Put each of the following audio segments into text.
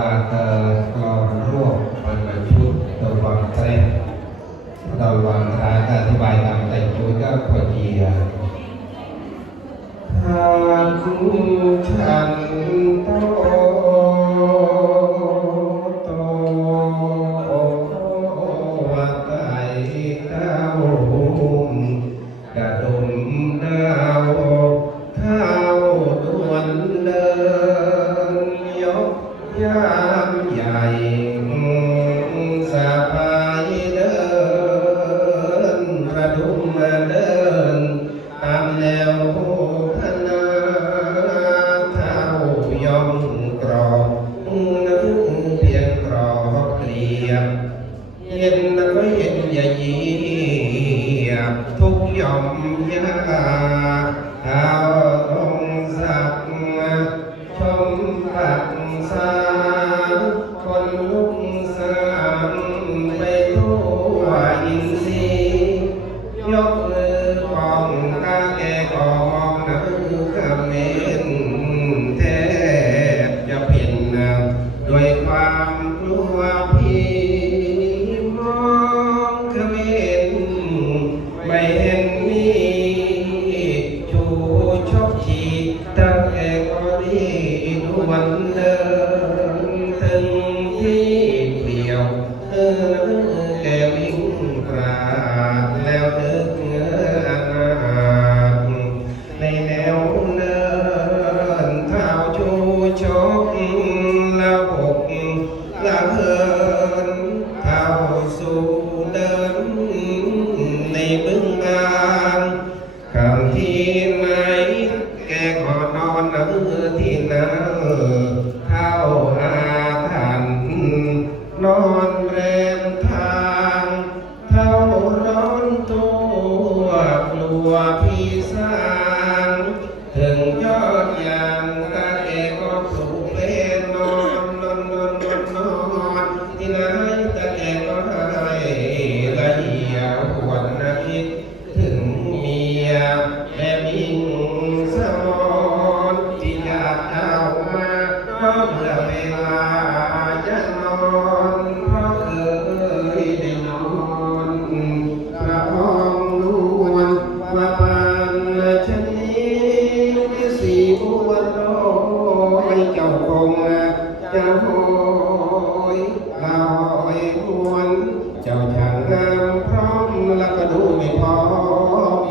่าเราร่วบมันมาชุดระวางเตรนระวางร้านอธิบายตามแต่งตัวก็พอดีอะ ยากใหญ่ One. uh, จะโหยลอยหนเจ้าช่างพร้อมแล้วก็ดูไม่พอ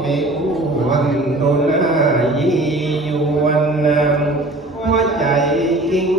ไม่ควรดูหนยี่ยวนหัวใจจริง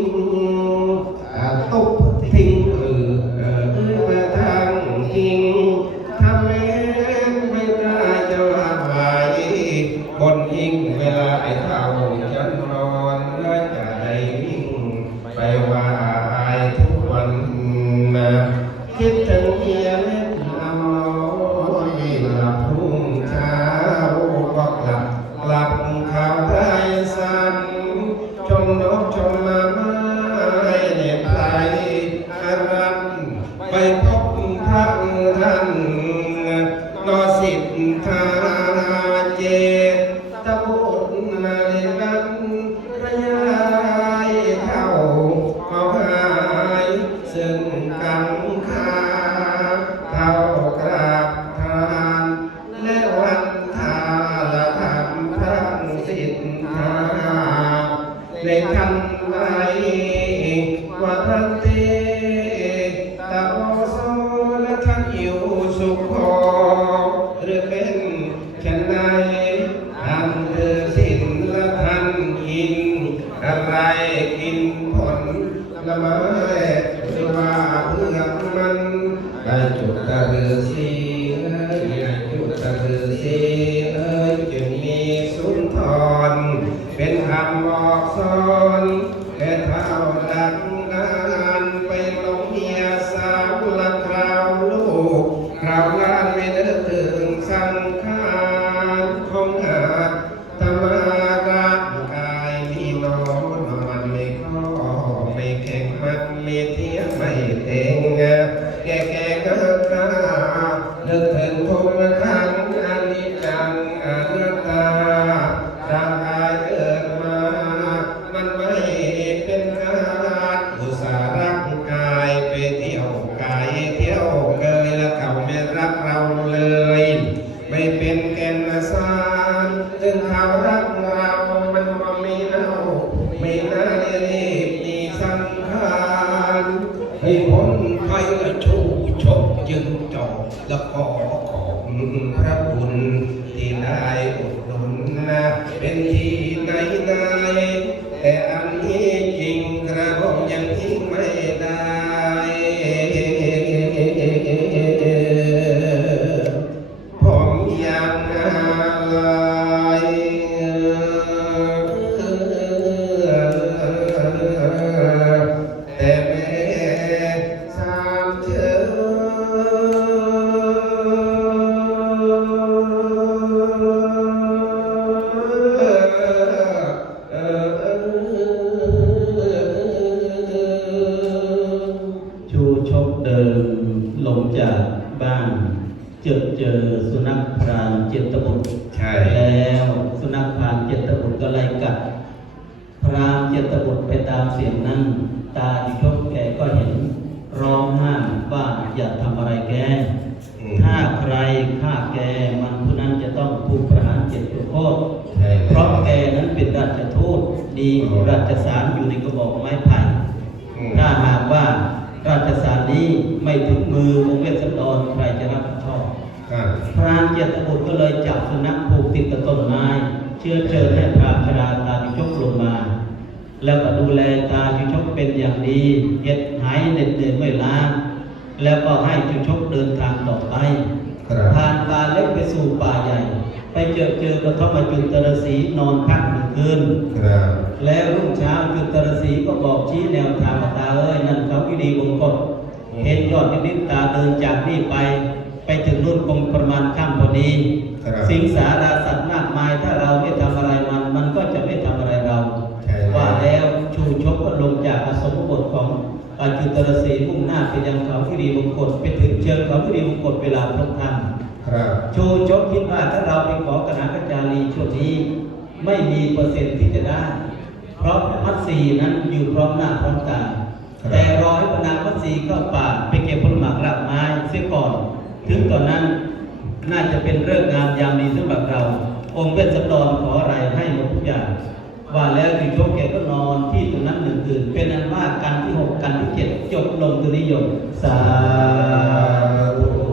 ในคันไตวัทันเตตะโอโซและทันอยู่สุขอหรือเป็นฉันใดนทำเธอสิ้นและทันกินอะไรกินผลละมา เป็นคำบอกสอนเป็นเท่าดังนา ซึ่งเอารักเรามันมีเน่ามีหน้รนีมีสังขอ้พ้นภัยะชูชกยึงจอและขอขอบพระคุณที่ได้อุดหนุนนะเป็นที่ไหนไหนแต่อันที่จริงกระผมยังทิ้งไม่ได้ผมยังนา ไรามเจตบุตรไปตามเสียงนั้น ตาดิชกแกก็เห็น ร้องห้ามว่าอย่าทำอะไรแกอืมถ้าใครฆ่าแกมันผู้นั้นจะต้องถูกประหารเจ็ดจุโทษใช่เพราะแกนั้นเป็นราชทูตดีราชสารอยู่ในกระบอกไม้ไผ่อืมถ้าหากว่าราชสารนี้ไม่ถึงมือองค์เวสสันดรใครจะรับผิดชอบครับพรานเจตบุตรก็เลยจับสุนัขผูกติดกับต้นไม้ เชื่อเชิญให้พรามชราตาดิชกลงมา แล้วก็ดูแลตาดิชกเป็นอย่างดีเย็ดหายเหน็ดเหนื่อยไม่ล้าแล้วก็ให้จุชกเดินทางต่อไปครับผ่านป่าเล็กไปสู่ป่าใหญ่ ไปเจอเจอกระทบจุตรสีนอนพักหนึ่งคืนครับแล้วรุ่งเช้าจุตรสีก็บอกชี้แนวทางว่าตาเอ้ยนั่นเขาวิดีวงกฎเห็นยอดนิดๆตาเดินจากนี่ไป ไปถึงนู่นคงประมาณค่ำพอดีครับสิงสาราสัตว์ อาจุตรสีมุ่งหน้าไปยังเขาวิดีวงกฎไปถึงเชิงเขาวิดีวงกฎเวลาพบค่ำครับชูชกคิดว่าถ้าเราไปขอกนากัจจารีช่วงนี้ไม่มีเปอร์เซ็นต์ที่จะได้ เพราะมัดสีนั้นอยู่พร้อมหน้าพร้อมตาครับแต่รอให้พนางมัดสีเข้าป่าไปเก็บผลหมากรากไม้เสียก่อน ถึงตอนนั้นน่าจะเป็นเรื่องงามยามดีสำหรับเรา องค์เวสสันดรขออะไรให้หมดทุกอย่าง ว่าแล้วชูชกแกก็นอนที่ตรงนั้นหนึ่งคืนเป็นอันว่ากันที่หกกันที่เจ็ดจบลงตัวนิยมสาธุ